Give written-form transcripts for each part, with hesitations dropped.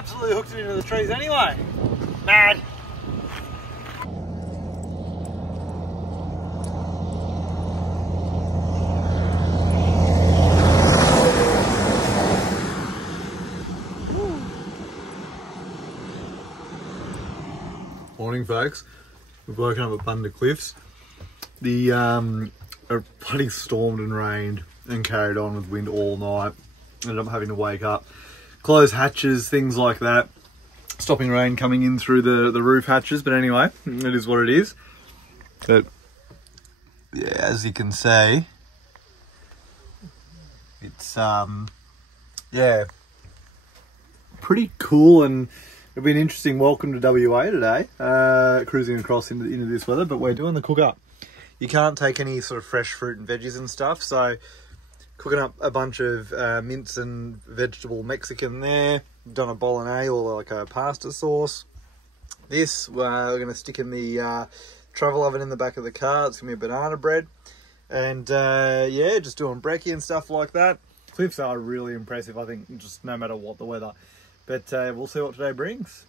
Absolutely hooked it into the trees anyway. Mad. Morning folks, we've woken up at Bunda Cliffs. The bloody stormed and rained and carried on with wind all night. Ended up having to wake up, close hatches, things like that. Stopping rain coming in through the roof hatches, but anyway, it is what it is. But yeah, as you can see, it's yeah, pretty cool, and it'll be an interesting welcome to WA today, cruising across into this weather, but we're doing the cook up. You can't take any sort of fresh fruit and veggies and stuff, so cooking up a bunch of mince and vegetable Mexican there. Done a bolognese or like a pasta sauce. This we're going to stick in the travel oven in the back of the car. It's going to be a banana bread. And yeah, just doing brekkie and stuff like that. Cliffs are really impressive, I think, just no matter what the weather. But we'll see what today brings.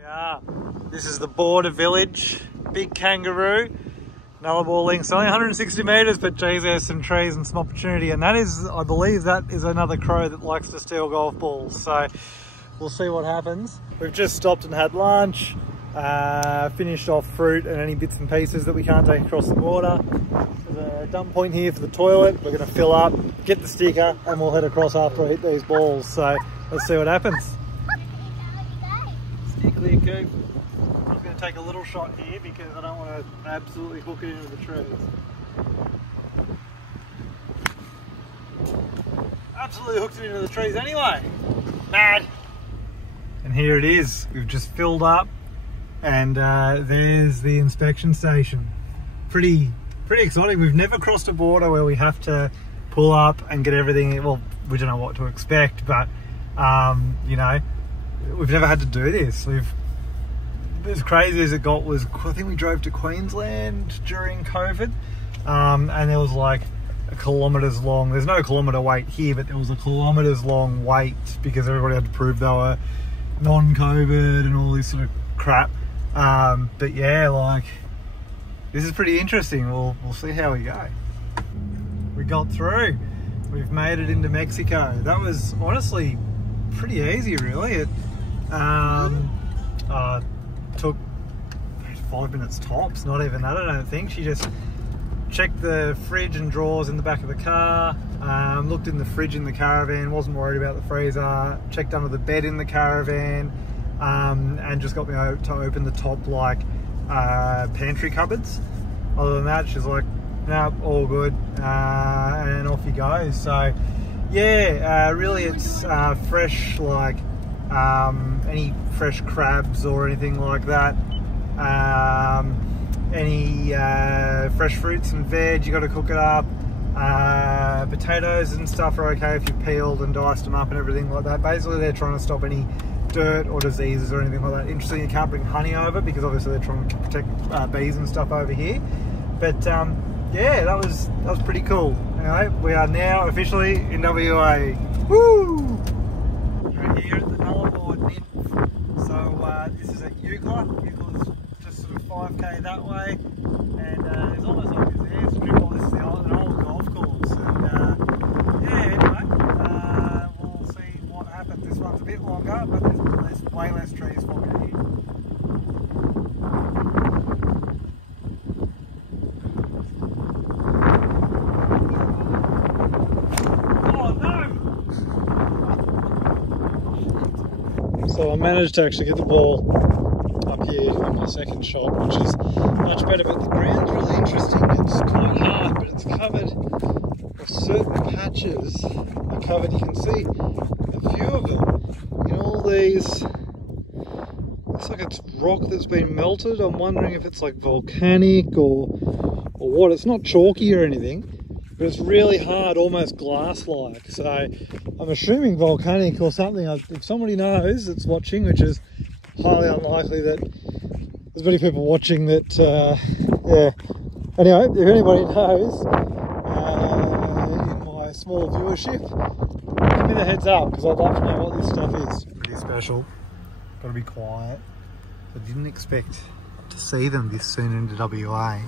Yeah, this is the border village, big kangaroo, Nullarbor links, only 160 metres, but geez, there's some trees and some opportunity, and that is, I believe that is another crow that likes to steal golf balls, so we'll see what happens. We've just stopped and had lunch, finished off fruit and any bits and pieces that we can't take across the border. There's a dump point here for the toilet. We're going to fill up, get the sticker, and we'll head across after I hit these balls, so let's see what happens. Clear coop. I'm just going to take a little shot here because I don't want to absolutely hook it into the trees. Absolutely hooked it into the trees anyway. Mad. And here it is. We've just filled up, and there's the inspection station. Pretty exciting. We've never crossed a border where we have to pull up and get everything. Well, we don't know what to expect, but you know, we've never had to do this. As crazy as it got was, I think we drove to Queensland during COVID, and there was like a kilometres long, there's no kilometre wait here, but there was a kilometres long wait because everybody had to prove they were non-COVID and all this sort of crap. But yeah, like, this is pretty interesting. We'll see how we go. We got through. We've made it into Mexico. That was honestly pretty easy, really. It took 5 minutes tops, not even that, I don't think. She just checked the fridge and drawers in the back of the car, looked in the fridge in the caravan, wasn't worried about the freezer, checked under the bed in the caravan, and just got me to open the top like pantry cupboards. Other than that, she's like, no, all good, and off you go. So yeah, really it's fresh, like any fresh crabs or anything like that, any fresh fruits and veg, you got to cook it up. Potatoes and stuff are okay if you peeled and diced them up and everything like that. Basically they're trying to stop any dirt or diseases or anything like that. Interesting, you can't bring honey over because obviously they're trying to protect bees and stuff over here. But yeah, that was pretty cool. Anyway, we are now officially in WA. Woo! We're here at the Nullarbor Plain. So this is at Eucla. Eucla's just sort of 5k that way, and there's almost like this airstrip, or this is an old golf course. And yeah, anyway, we'll see what happens. This one's a bit longer, but there's way less trees for me here. So I managed to actually get the ball up up here in my second shot, which is much better, but the ground's really interesting. It's quite hard, but it's covered, or certain patches are covered. You can see a few of them in all these. Looks like it's rock that's been melted. I'm wondering if it's like volcanic or what. It's not chalky or anything, but it's really hard, almost glass-like. So I'm assuming volcanic or something. If somebody knows that's watching, which is highly unlikely that there's many people watching that, yeah. Anyway, if anybody knows, in my small viewership, give me the heads up, because I'd love to know what this stuff is. Pretty special. Gotta be quiet. I didn't expect to see them this soon into WA.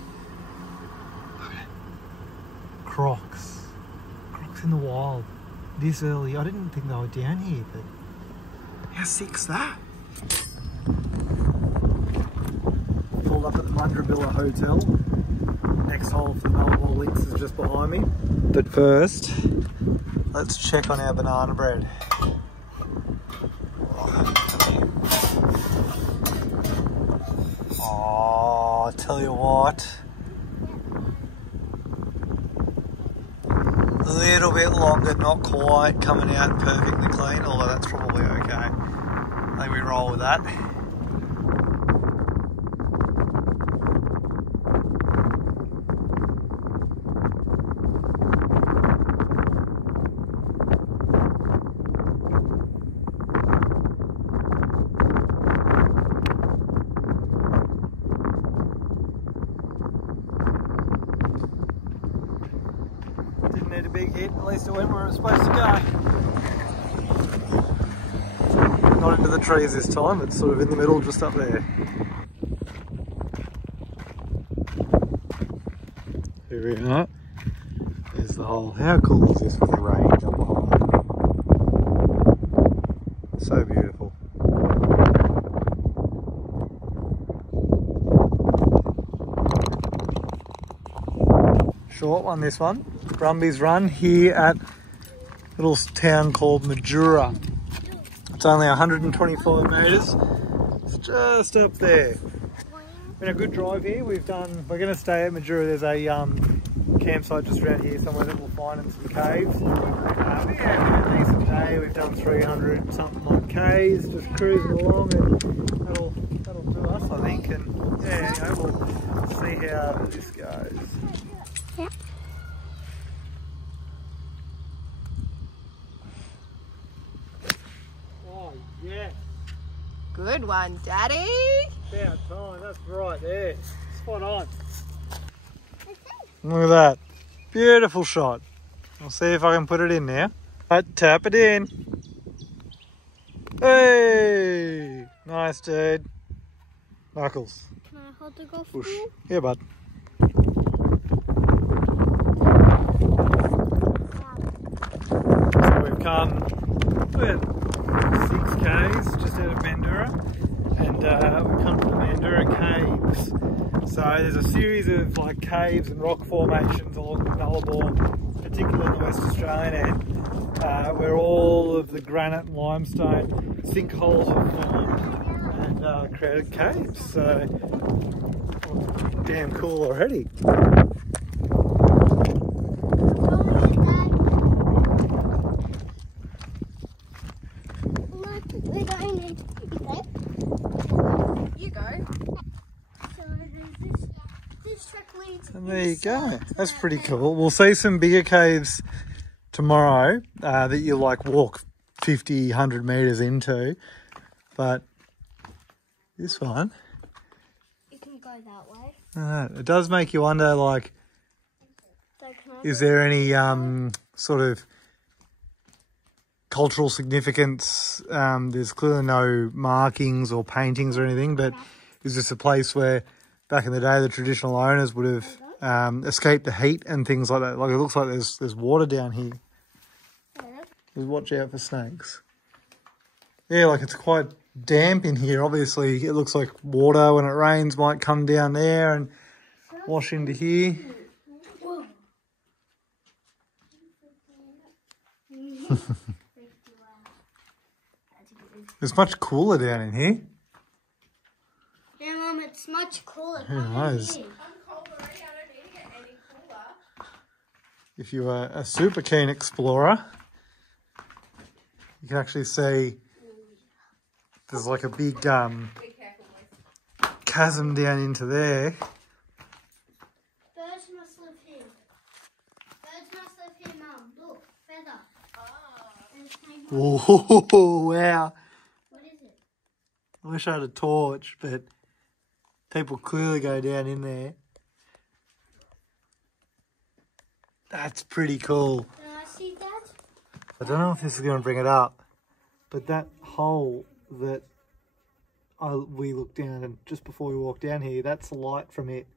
Crocs. Crocs in the wild. This early. I didn't think they were down here, but how sick's that? Pulled up at the Mundrabilla Hotel. Next hole for the Nullarbor Links is just behind me. But first, let's check on our banana bread. Oh, I tell you what. A little bit longer, not quite coming out perfectly clean, although that's probably okay. I think we roll with that. Didn't need a big hit, at least it went where it was supposed to go. Not into the trees this time, it's sort of in the middle, just up there. Here we are. There's the hole. How cool is this with the range up behind? So beautiful. Short one, this one. Brumby's Run here at a little town called Majura. It's only 124 metres. It's just up there. Been a good drive here. We're going to stay at Majura. There's a campsite just around here somewhere that we'll find in some caves. Yeah, we've had a decent day. We've done 300 something odd Ks, just cruising along, and that'll do us, I think. And yeah, you know, we'll see how this goes. Yeah. Oh, yes. Good one, Daddy. About time, that's right there. Spot on. Look at that. Beautiful shot. I'll see if I can put it in now. Right, tap it in. Hey! Nice, dude. Knuckles. Can I hold the golf Push. ball? Yeah, bud. So we've come about 6 Ks just out of Mandurah, and we've come to the Mandurah Caves. So there's a series of like caves and rock formations along the Nullarbor, particularly in the West Australian end, where all of the granite and limestone sinkholes have formed and created caves. So damn cool already. We're going in. You go. So this track leads. And there you go. That's pretty cool. We'll see some bigger caves tomorrow that you like walk 50, 100 metres into. But this one, You can go that way. it does make you wonder, like, So can I is there any sort of cultural significance? There's clearly no markings or paintings or anything, but is this a place where back in the day the traditional owners would have escaped the heat and things like that? Like, it looks like there's water down here. Just watch out for snakes. Yeah, like it's quite damp in here. Obviously it looks like water when it rains might come down there and wash into here. It's much cooler down in here. It's much cooler. Who knows? I'm cold already. I don't need to get any cooler. If you are a super keen explorer, you can actually see there's like a big Be careful, boys. chasm down into there. Birds must live here. Birds must live here, Mum. Look, feather. And it's named- Oh, wow. What is it? I wish I had a torch, but people clearly go down in there. That's pretty cool. Can I see that? I don't know if this is going to bring it up, but that hole that we looked down and just before we walked down here, that's the light from it.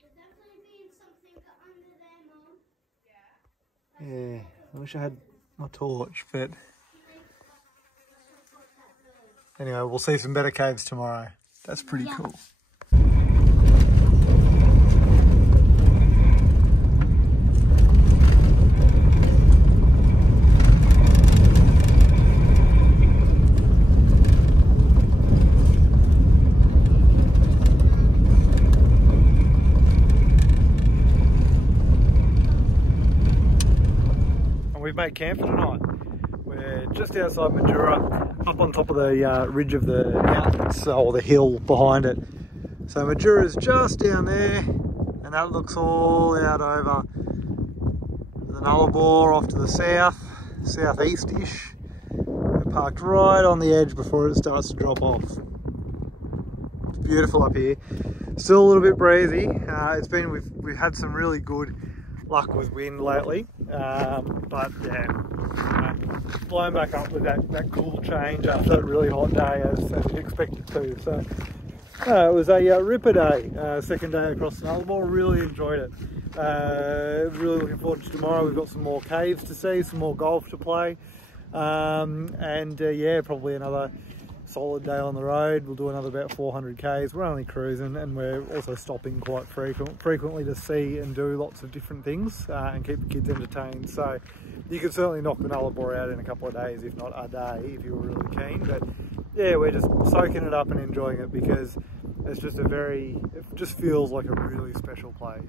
There's definitely been something under there, Mum. Yeah, I wish I had my torch, but anyway, we'll see some better caves tomorrow. That's pretty cool. We've made camp for tonight. We're just outside Madura, up on top of the ridge of the mountains, or the hill behind it. So Madura's just down there, and that looks all out over the Nullarbor off to the south, southeast-ish. We're parked right on the edge before it starts to drop off. It's beautiful up here. Still a little bit breezy. We've had some really good luck with wind lately, but yeah, blown back up with that cool change after that really hot day as you'd expect it to. So it was a ripper day, second day across the Nullarbor. Really enjoyed it. Really looking forward to tomorrow. We've got some more caves to see, some more golf to play, and yeah, probably another solid day on the road. We'll do another about 400 k's. We're only cruising, and we're also stopping quite frequently to see and do lots of different things and keep the kids entertained. So you could certainly knock the Nullarbor out in a couple of days, if not a day, if you were really keen. But yeah, we're just soaking it up and enjoying it because it's just it just feels like a really special place.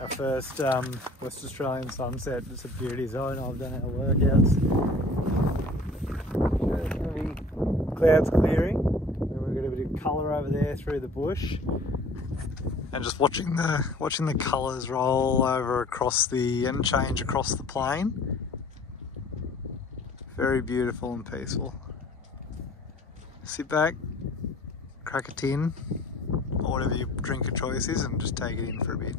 Our first West Australian sunset. It's a beauty zone. I've done our workouts. There's going to be clouds clearing, and we've got a bit of colour over there through the bush, and just watching the colours roll over and change across the plain. Very beautiful and peaceful. Sit back, crack a tin, or whatever your drink of choice is, and just take it in for a bit.